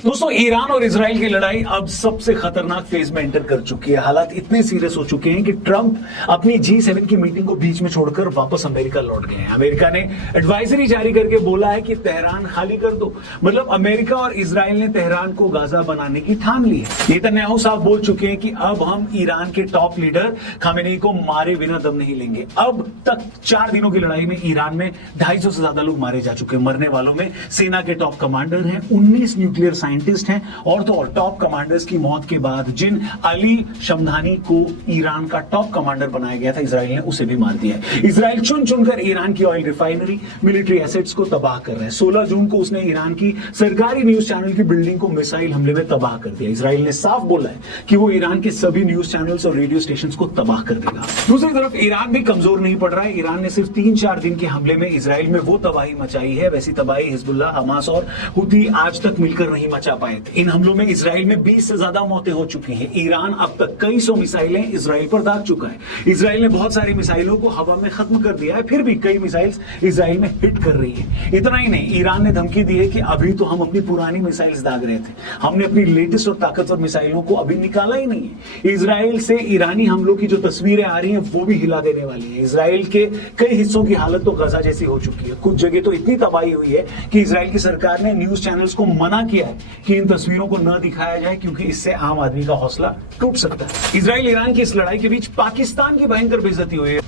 दोस्तों, ईरान और इजराइल की लड़ाई अब सबसे खतरनाक फेज में एंटर कर चुकी है। हालात इतने सीरियस हो चुके हैं कि ट्रंप अपनी G7 की मीटिंग को बीच में छोड़कर वापस अमेरिका लौट गए हैं। अमेरिका ने एडवाइजरी जारी करके बोला है कि तेहरान खाली कर दो। मतलब अमेरिका और इजराइल ने तेहरान को गाजा बनाने की ठान ली है। नेतन्याहू साहब बोल चुके हैं कि अब हम ईरान के टॉप लीडर खामेनेई को मारे बिना दम नहीं लेंगे। अब तक 4 दिनों की लड़ाई में ईरान में 250 से ज्यादा लोग मारे जा चुके हैं। मरने वालों में सेना के टॉप कमांडर हैं, 19 न्यूक्लियर साइंटिस्ट हैं और तो और टॉप कमांडर्स की मौत के बाद जिन अली शमधानी को ईरान का टॉप कमांडर बनाया गया था, इजराइल ने उसे भी मार दिया है। इजराइल चुन चुनकर ईरान की ऑयल रिफाइनरी, मिलिट्री एसेट्स को तबाह कर रहा है। 16 जून को उसने ईरान की सरकारी न्यूज चैनल की बिल्डिंग को मिसाइल हमले में तबाह कर दिया। इजराइल ने साफ बोला है कि वो ईरान के सभी न्यूज चैनल्स और रेडियो स्टेशंस को तबाह कर देगा। दूसरी तरफ ईरान भी कमजोर नहीं पड़ रहा है। ईरान ने सिर्फ 3-4 दिन के हमले में इजराइल में वो तबाही मचाई है, वैसी तबाही हिजबुल्लाह, हमास और हुती आज तक मिलकर नहीं मचा पाए थे। इन हमलों में इजराइल में 20 से ज्यादा मौतें हो चुकी हैं। ईरान अब तक कई सौ मिसाइलें इजराइल पर दाग चुका है। इजराइल ने बहुत सारी मिसाइलों को हवा में खत्म कर दिया है, फिर भी कई मिसाइल्स इजराइल में हिट कर रही है। इतना ही नहीं, ईरान ने धमकी दी है कि अभी तो हम अपनी पुरानी मिसाइल्स दाग रहे थे, हमने अपनी लेटेस्ट और ताकतवर मिसाइलों को अभी निकाला ही नहीं है। इजराइल से ईरानी हमलों की जो तस्वीरें आ रही हैं वो भी हिला देने वाली है। इजराइल के कई हिस्सों की हालत तो गजा जैसी हो चुकी है। कुछ जगह तो इतनी तबाही हुई है कि इजराइल की सरकार ने न्यूज चैनल्स को मना किया है कि इन तस्वीरों को न दिखाया जाए, क्योंकि इससे आम आदमी का हौसला टूट सकता है। इजराइल ईरान की इस लड़ाई के बीच पाकिस्तान की भयंकर बेइज्जती हुई है।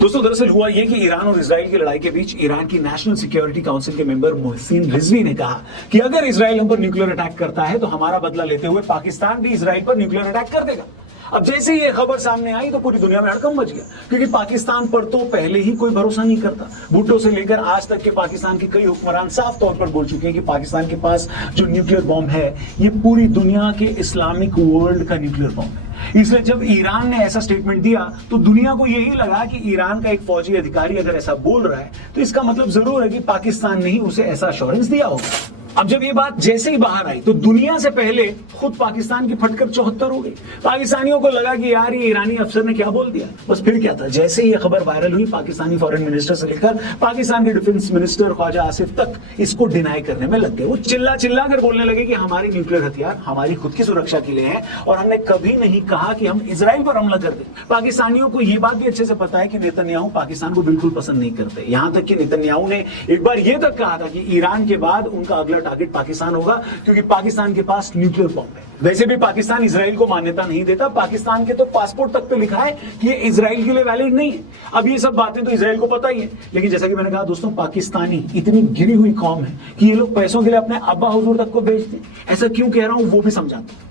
दोस्तों, दरअसल हुआ यह कि ईरान और इजराइल की लड़ाई के बीच ईरान की नेशनल सिक्योरिटी काउंसिल के मेंबर मोहसिन रिजवी ने कहा कि अगर इजराइल हम पर न्यूक्लियर अटैक करता है तो हमारा बदला लेते हुए पाकिस्तान भी इजराइल पर न्यूक्लियर अटैक कर देगा। अब जैसे ये खबर सामने आई तो पूरी दुनिया में हड़कंप मच गया, क्योंकि पाकिस्तान पर तो पहले ही कोई भरोसा नहीं करता। भुट्टो से लेकर आज तक के पाकिस्तान के कई हुक्मरान साफ तौर पर बोल चुके हैं कि पाकिस्तान के पास जो न्यूक्लियर बॉम्ब है ये पूरी दुनिया के इस्लामिक वर्ल्ड का न्यूक्लियर बॉम्ब है। इसलिए जब ईरान ने ऐसा स्टेटमेंट दिया तो दुनिया को यही लगा कि ईरान का एक फौजी अधिकारी अगर ऐसा बोल रहा है तो इसका मतलब जरूर है कि पाकिस्तान ने ही उसे ऐसा अश्योरेंस दिया होगा। अब जब ये बात जैसे ही बाहर आई तो दुनिया से पहले खुद पाकिस्तान की फटकर 74 हो गई। पाकिस्तानियों को लगा कि यार ये ईरानी अफसर ने क्या बोल दिया। बस फिर क्या था, जैसे ही ये खबर वायरल हुई पाकिस्तानी फॉरेन मिनिस्टर से लेकर पाकिस्तान के डिफेंस मिनिस्टर ख्वाजा आसिफ तक इसको डिनाई करने में लग गए। वो चिल्ला चिल्ला कर बोलने लगे कि हमारे न्यूक्लियर हथियार हमारी खुद की सुरक्षा के लिए हैं और हमने कभी नहीं कहा कि हम इजराइल पर हमला कर दें। पाकिस्तानियों को यह बात भी अच्छे से पता है कि नेतन्याहू पाकिस्तान को बिल्कुल पसंद नहीं करते। यहां तक कि नेतन्याहू ने एक बार यह तक कहा था कि ईरान के बाद उनका अगला टारगेट पाकिस्तान होगा, क्योंकि पाकिस्तान के पास न्यूक्लियर बॉम्ब है। वैसे भी पाकिस्तान इजराइल को मान्यता नहीं देता। पाकिस्तान के तो पासपोर्ट तक पे लिखा है कि ये इजराइल के लिए वैलिड नहीं है। अब ये सब बातें तो इजराइल को पता ही है, लेकिन जैसा कि मैंने कहा दोस्तों, पाकिस्तानी इतनी गिरी हुई कौम है कि ये लोग पैसों के लिए अपने अब्बा हुजूर तक को बेचते हैं। ऐसा क्यों कह रहा हूं वो भी समझाता हूं।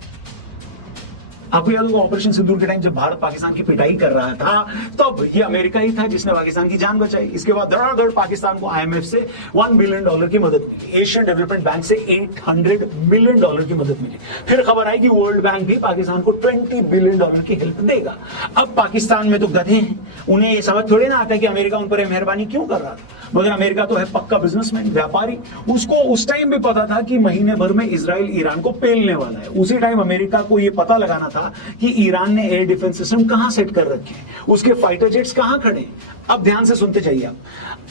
आपको याद होगा ऑपरेशन सिंदूर के टाइम जब भारत पाकिस्तान की पिटाई कर रहा था तब ये अमेरिका ही था जिसने पाकिस्तान की जान बचाई। इसके बाद धड़ाधड़ पाकिस्तान को IMF से $1 बिलियन की मदद मिली, एशियन डेवलपमेंट बैंक से $800 मिलियन की मदद मिली। फिर खबर आई कि वर्ल्ड बैंक भी पाकिस्तान को $20 बिलियन की हेल्प देगा। अब पाकिस्तान में तो गधे हैं, उन्हें ये समझ थोड़े ना आता कि अमेरिका उन पर मेहरबानी क्यों कर रहा था। मगर अमेरिका तो है पक्का बिजनेसमैन, व्यापारी। उसको उस टाइम भी पता था कि महीने भर में इजराइल ईरान को पेलने वाला है। उसी टाइम अमेरिका को यह पता लगाना था कि ईरान ने एयर डिफेंस सिस्टम कहां सेट कर रखे हैं, उसके फाइटर जेट्स कहां खड़े। अब ध्यान से सुनते जाइए आप।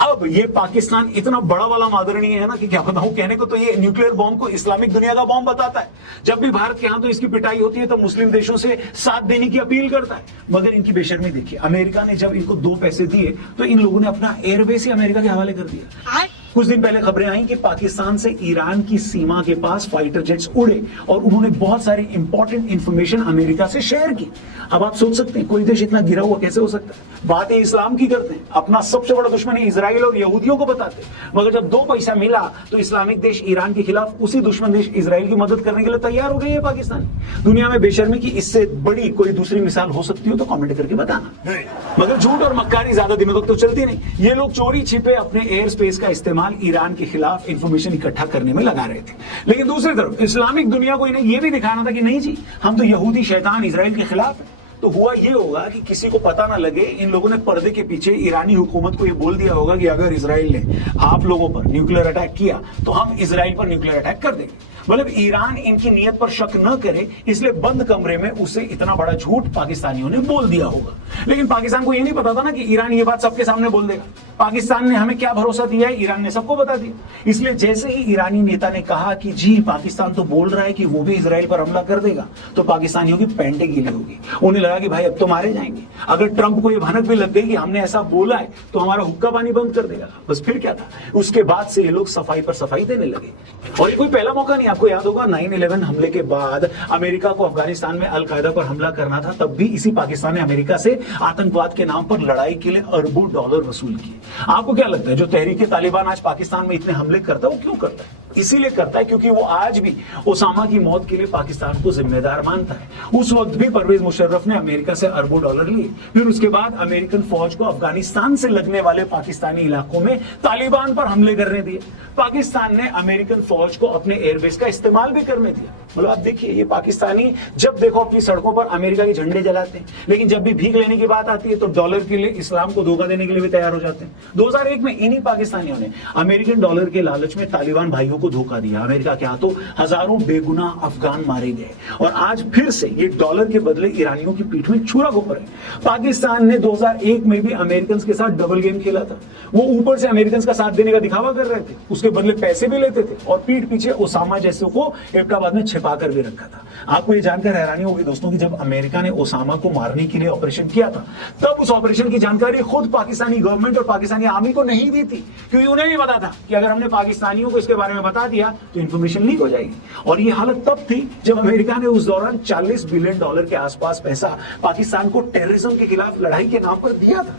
अब ये पाकिस्तान इतना बड़ा वाला मादरणीय है ना कि क्या बताऊं, कहने को तो ये न्यूक्लियर बॉम्ब को इस्लामिक दुनिया का बॉम्ब बताता है। जब भी भारत के यहां तो इसकी पिटाई होती है तो मुस्लिम देशों से साथ देने की अपील करता है। मगर इनकी बेशर्मी देखिए, अमेरिका ने जब इनको 2 पैसे दिए तो इन लोगों ने अपना एयरबेस ही अमेरिका के हवाले कर दिया। कुछ दिन पहले खबरें आई कि पाकिस्तान से ईरान की सीमा के पास फाइटर जेट्स उड़े और उन्होंने बहुत सारी इंपॉर्टेंट इंफॉर्मेशन अमेरिका से शेयर की। अब आप सोच सकते हैं कोई देश इतना गिरा हुआ कैसे हो सकता है। बात इस्लाम की करते हैं, अपना सबसे बड़ा दुश्मन इजराइल और यहूदियों को बताते हैं, मगर जब 2 पैसा मिला तो इस्लामिक देश ईरान के खिलाफ उसी दुश्मन देश इजराइल की मदद करने के लिए तैयार हो गई है पाकिस्तान। दुनिया में बेशर्मी की इससे बड़ी कोई दूसरी मिसाल हो सकती हो तो कमेंट करके बताना। मगर झूठ और मक्कारी ज्यादा दिनों तक तो चलती नहीं। ये लोग चोरी छिपे अपने एयर स्पेस का इस्तेमाल ईरान के खिलाफ इंफॉर्मेशन इकट्ठा करने में लगा रहे थे। लेकिन दूसरी तरफ इस्लामिक दुनिया को इन्हें यह भी दिखाना था कि नहीं जी, हम तो यहूदी शैतान इजराइल के खिलाफ हैं। तो हुआ ये होगा कि किसी को पता ना लगे, इन लोगों ने पर्दे के पीछे ईरानी हुकूमत को ये बोल दिया होगा कि अगर इजराइल ने आप लोगों पर न्यूक्लियर अटैक किया तो हम इजराइल पर न्यूक्लियर अटैक कर देंगे। मतलब ईरान इनकी नीयत पर शक न करे इसलिए बंद कमरे में उसे इतना बड़ा झूठ पाकिस्तानियों ने बोल दिया होगा। लेकिन पाकिस्तान को यह नहीं पता था ना कि ईरान ये बात सबके सामने बोल देगा। पाकिस्तान ने हमें क्या भरोसा दिया है, ईरान ने सबको बता दिया। इसलिए जैसे ही ईरानी नेता ने कहा कि जी पाकिस्तान तो बोल रहा है कि वो भी इजराइल पर हमला कर देगा, तो पाकिस्तानियों की पैंटे गीली होगी। उन्हें लगा कि भाई अब तो मारे जाएंगे। अगर ट्रंप को ये भनक भी लग गई कि हमने ऐसा बोला है तो हमारा हुक्का पानी बंद कर देगा, बस फिर क्या था। उसके बाद से ये लोग सफाई पर सफाई देने लगे। और ये कोई पहला मौका नहीं, आपको याद होगा 9/11 हमले के बाद अमेरिका को अफगानिस्तान में अलकायदा पर हमला करना था, तब भी इसी पाकिस्तान ने अमेरिका से आतंकवाद के नाम पर लड़ाई के लिए अरबों डॉलर वसूल किए। आपको क्या लगता है जो तहरीक तालिबान आज पाकिस्तान में इतने हमले करता है वो क्यों करता है? इसीलिए करता है क्योंकि वो आज भी ओसामा की मौत के लिए पाकिस्तान को जिम्मेदार मानता है। उस वक्त भी परवेज मुशर्रफ ने अमेरिका से अरबों डॉलर लिए। फिर उसके बाद अमेरिकन फौज को अफगानिस्तान से लगने वाले पाकिस्तानी इलाकों में तालिबान पर हमले करने दिए। पाकिस्तान ने अमेरिकन फौज को अपने एयरबेस का इस्तेमाल भी करने दिया। मतलब आप देखिए ये पाकिस्तानी जब देखो अपनी सड़कों पर अमेरिका के झंडे जलाते हैं, लेकिन जब भी भीख लेने की बात आती है तो डॉलर के लिए इस्लाम को धोखा देने के लिए भी तैयार हो जाते हैं। 2001 में इन्हीं पाकिस्तानियों ने अमेरिकन डॉलर के लालच में तालिबान भाइयों को धोखा दिया। अमेरिका के हाथों हजारों बेगुनाह अफगान मारे गए और आज फिर से ये डॉलर के बदले ईरानियों की पीठ में छुरा घोंप रहे हैं। पाकिस्तान ने 2001 में भी अमेरिकन के साथ डबल गेम खेला था। वो ऊपर से अमेरिकन का साथ देने का दिखावा कर रहे थे, उसके बदले पैसे भी लेते थे और पीठ पीछे ओसामा जैसे को एबटाबाद में छिपा कर भी रखा था। आपको ये जानकर हैरानी होगी दोस्तों कि जब अमेरिका ने ओसामा को मारने के लिए ऑपरेशन किया था, तब उस ऑपरेशन की जानकारी खुद पाकिस्तानी गवर्नमेंट और पाकिस्तानी आर्मी को नहीं दी थी, क्योंकि उन्हें भी पता था कि अगर हमने पाकिस्तानियों को इसके बारे में बता दिया तो इंफॉर्मेशन लीक हो जाएगी। और ये हालत तब थी जब अमेरिका ने उस दौरान $40 बिलियन के आसपास पैसा पाकिस्तान को टेररिज्म के खिलाफ लड़ाई के नाम पर दिया था।